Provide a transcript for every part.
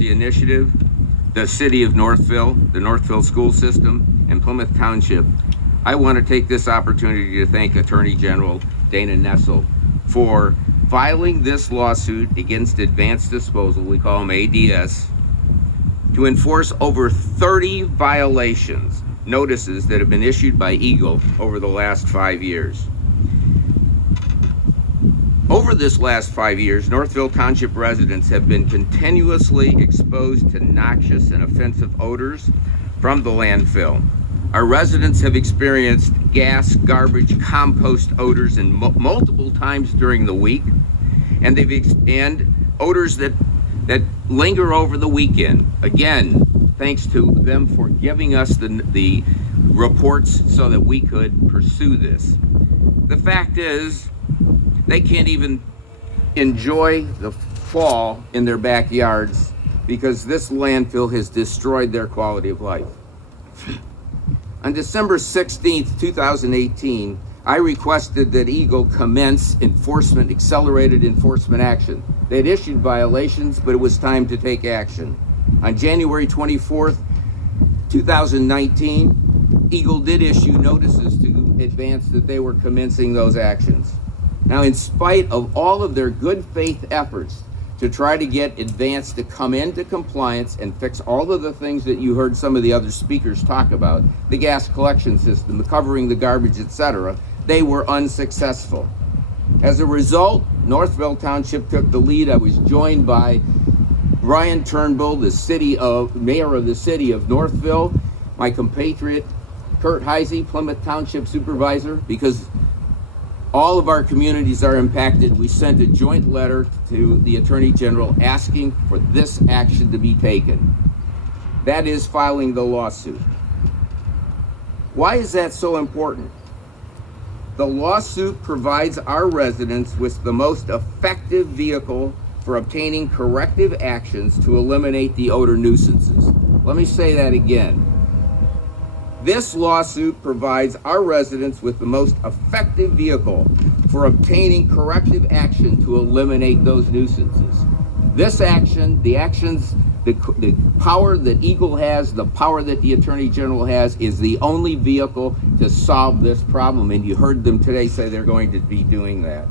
The initiative, the city of Northville, the Northville school system, and Plymouth Township, I want to take this opportunity to thank Attorney General Dana Nessel for filing this lawsuit against Advanced Disposal, we call them ADS, to enforce over 30 violations, notices that have been issued by Eagle over the last 5 years. Over this last 5 years, Northville Township residents have been continuously exposed to noxious and offensive odors from the landfill. Our residents have experienced gas, garbage, compost odors in multiple times during the week, and odors that linger over the weekend. Again, thanks to them for giving us the reports so that we could pursue this. The fact is, they can't even enjoy the fall in their backyards because this landfill has destroyed their quality of life. On December 16th, 2018, I requested that Eagle commence accelerated enforcement action. They'd issued violations, but it was time to take action. On January 24th, 2019, Eagle did issue notices to Advance that they were commencing those actions. Now, in spite of all of their good faith efforts to try to get Advance to come into compliance and fix all of the things that you heard some of the other speakers talk about, the gas collection system, the covering the garbage, etc., they were unsuccessful. As a result, Northville Township took the lead. I was joined by Brian Turnbull, mayor of the city of Northville, my compatriot Kurt Heisey, Plymouth Township supervisor, because all of our communities are impacted. We sent a joint letter to the Attorney General asking for this action to be taken. That is filing the lawsuit. Why is that so important? The lawsuit provides our residents with the most effective vehicle for obtaining corrective actions to eliminate the odor nuisances. Let me say that again. This lawsuit provides our residents with the most effective vehicle for obtaining corrective action to eliminate those nuisances. This action, the power that Eagle has, the power that the Attorney General has, is the only vehicle to solve this problem. And you heard them today say they're going to be doing that.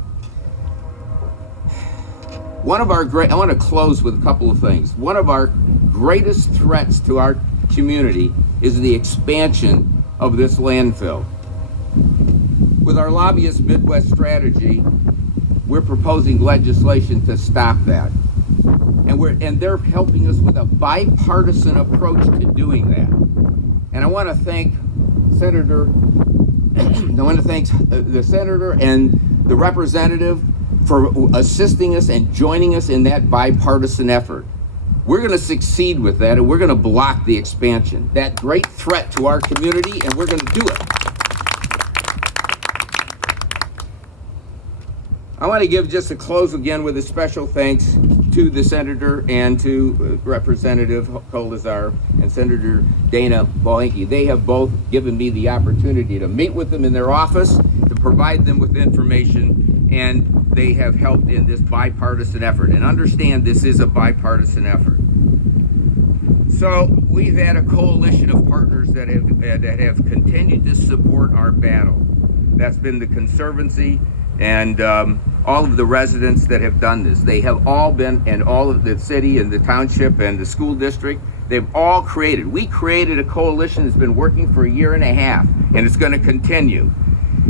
I want to close with a couple of things. One of our greatest threats to our community is the expansion of this landfill. With our lobbyist Midwest strategy, we're proposing legislation to stop that. And they're helping us with a bipartisan approach to doing that. And I want to thank the senator and the representative for assisting us and joining us in that bipartisan effort. We're going to succeed with that, and we're going to block the expansion, that great threat to our community, and we're going to do it. I want to give just a close again with a special thanks to the senator and to Representative Kolazar and Senator Dana Bohinke. They have both given me the opportunity to meet with them in their office, to provide them with information, and they have helped in this bipartisan effort. And understand, this is a bipartisan effort. So we've had a coalition of partners that have continued to support our battle. That's been the Conservancy and all of the residents that have done this. They have all been, and all of the city and the township and the school district, we created a coalition that's been working for 1.5 years, and it's going to continue.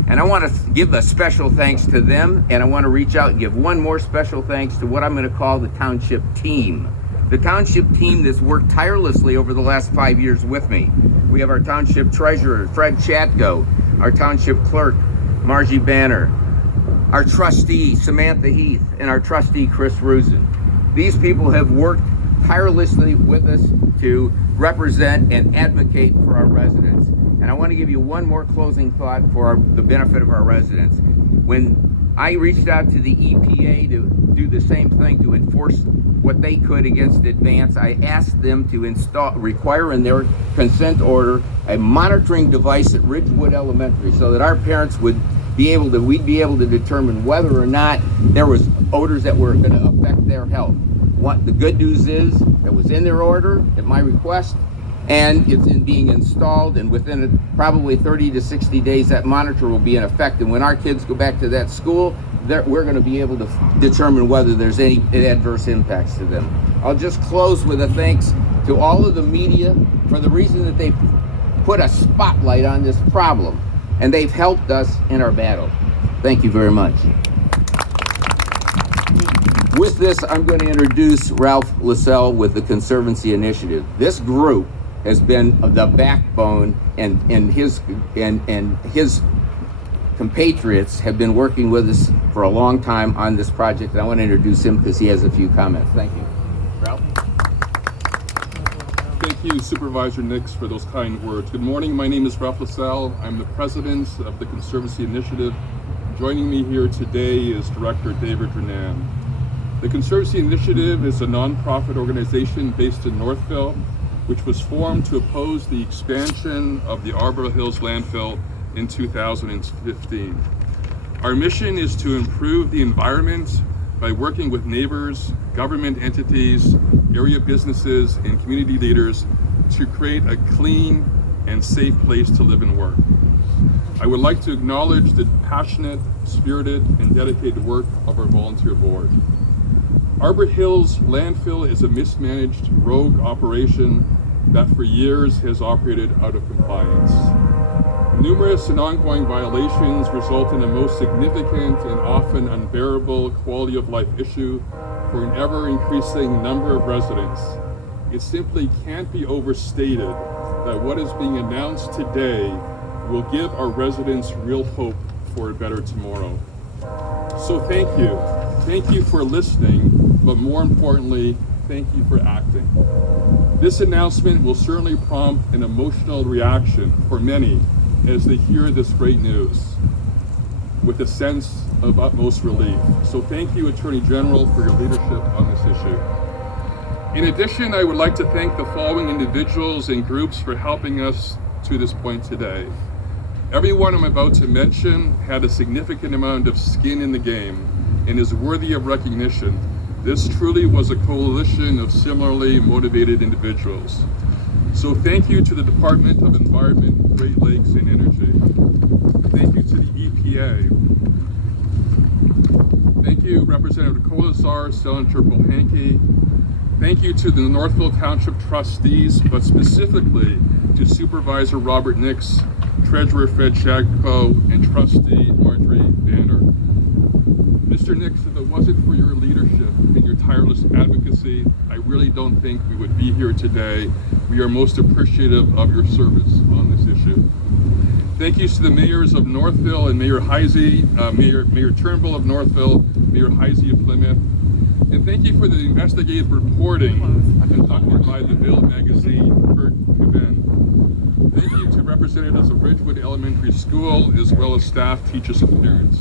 And I want to give a special thanks to them, and I want to reach out and give one more special thanks to what I'm going to call the township team. The township team that's worked tirelessly over the last 5 years with me. We have our township treasurer, Fred Chatko, our township clerk, Margie Banner, our trustee, Samantha Heath, and our trustee, Chris Rusin. These people have worked tirelessly with us to represent and advocate for our residents. And I want to give you one more closing thought for the benefit of our residents. When I reached out to the EPA to do the same thing, to enforce what they could against Advance, I asked them to require in their consent order a monitoring device at Ridgewood Elementary so that our parents we'd be able to determine whether or not there was odors that were going to affect their health. what the good news is, it was in their order at my request, and it's in being installed, and within probably 30 to 60 days that monitor will be in effect, and when our kids go back to that school, we're going to be able to determine whether there's any adverse impacts to them. I'll just close with a thanks to all of the media for the reason that they put a spotlight on this problem, and they've helped us in our battle. Thank you very much. With this, I'm going to introduce Ralph Lascelles with the Conservancy Initiative. This group has been the backbone, and his compatriots have been working with us for a long time on this project, and I want to introduce him because he has a few comments. Thank you. Ralph? Thank you, Supervisor Nix, for those kind words. Good morning. My name is Ralph Lascelles. I'm the president of the Conservancy Initiative. Joining me here today is Director David Renan. The Conservancy Initiative is a nonprofit organization based in Northville, which was formed to oppose the expansion of the Arbor Hills landfill in 2015. Our mission is to improve the environment by working with neighbors, government entities, area businesses, and community leaders to create a clean and safe place to live and work. I would like to acknowledge the passionate, spirited, and dedicated work of our volunteer board. Arbor Hills landfill is a mismanaged rogue operation that for years has operated out of compliance. Numerous and ongoing violations result in a most significant and often unbearable quality of life issue for an ever-increasing number of residents. It simply can't be overstated that what is being announced today will give our residents real hope for a better tomorrow. So thank you. Thank you for listening, but more importantly, thank you for acting. This announcement will certainly prompt an emotional reaction for many as they hear this great news with a sense of utmost relief. So thank you, Attorney General, for your leadership on this issue. In addition, I would like to thank the following individuals and groups for helping us to this point today. Everyone I'm about to mention had a significant amount of skin in the game and is worthy of recognition. This truly was a coalition of similarly motivated individuals. So thank you to the Department of Environment, Great Lakes, and Energy. Thank you to the EPA. Thank you, Representative Colasar, Selinger, Pohanke. Thank you to the Northville Township trustees, but specifically to Supervisor Robert Nix, Treasurer Fred Shagko, and Trustee Marjorie Banner. Mr. Nix, if it wasn't for your leadership and your tireless advocacy, I really don't think we would be here today. We are most appreciative of your service on this issue. Thank you to the mayors of Northville and Mayor Heisey, Mayor Turnbull of Northville, Mayor Heisey of Plymouth. And thank you for the investigative reporting conducted by the Bill magazine, Kurt Caben. Thank you to representatives of Ridgewood Elementary School, as well as staff, teachers, and parents.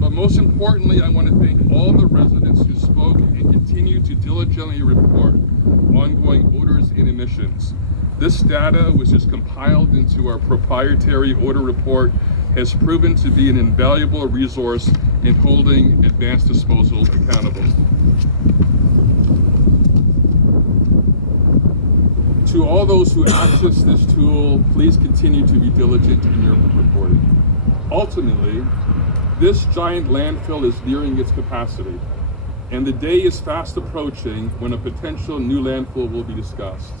But most importantly, I want to thank all the residents who spoke and continue to diligently report ongoing odors and emissions. This data, which is compiled into our proprietary odor report, has proven to be an invaluable resource in holding advanced disposal accountable. To all those who access this tool, please continue to be diligent in your reporting. Ultimately, this giant landfill is nearing its capacity, and the day is fast approaching when a potential new landfill will be discussed.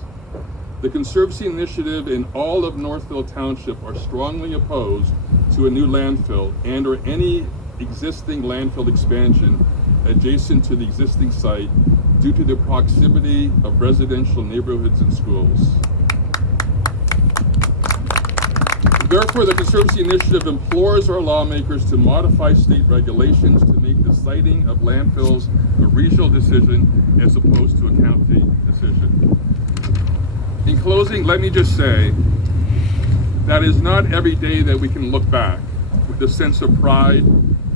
The Conservancy Initiative in all of Northville Township are strongly opposed to a new landfill and or any existing landfill expansion adjacent to the existing site due to the proximity of residential neighborhoods and schools. Therefore, the Conservancy Initiative implores our lawmakers to modify state regulations to make the siting of landfills a regional decision as opposed to a county decision. In closing, let me just say that it is not every day that we can look back with a sense of pride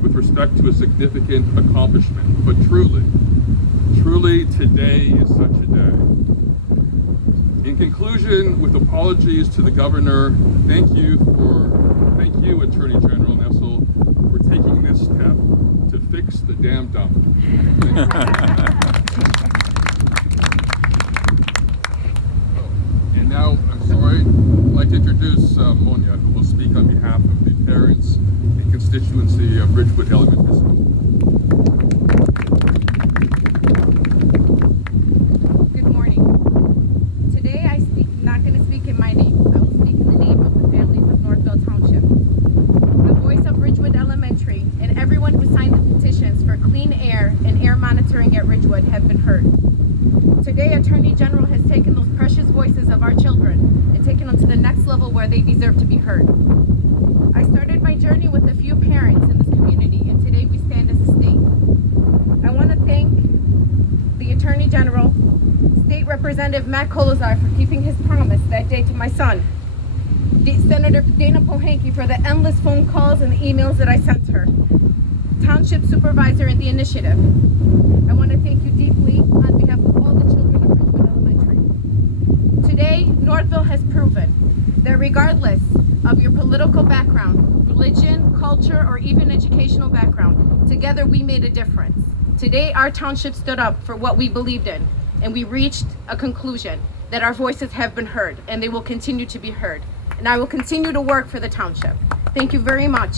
with respect to a significant accomplishment, but truly today is such a day. In conclusion, with apologies to the governor, thank you, Attorney General Nessel, for taking this step to fix the damn dump. Thank you. introduce Monia, who will speak on behalf of the parents and constituency of Ridgewood Elementary School. Good morning. Today I'm not going to speak in my name. I will speak in the name of the families of Northville Township. The voice of Ridgewood Elementary and everyone who signed the petitions for clean air and air monitoring at Ridgewood have been heard. Today, Attorney General has taken those precious voices of our children and taken them to the next level where they deserve to be heard. I started my journey with a few parents in this community, and today we stand as a state. I want to thank the Attorney General, State Representative Matt Kolazar, for keeping his promise that day to my son, Senator Dana Pohanke for the endless phone calls and emails that I sent her, Township Supervisor in the initiative. I want to thank you deeply on behalf of all the children of Ridgewood Elementary. Today, Northville has proven that regardless of your political background, religion, culture, or even educational background, together we made a difference. Today, our township stood up for what we believed in, and we reached a conclusion that our voices have been heard, and they will continue to be heard. And I will continue to work for the township. Thank you very much.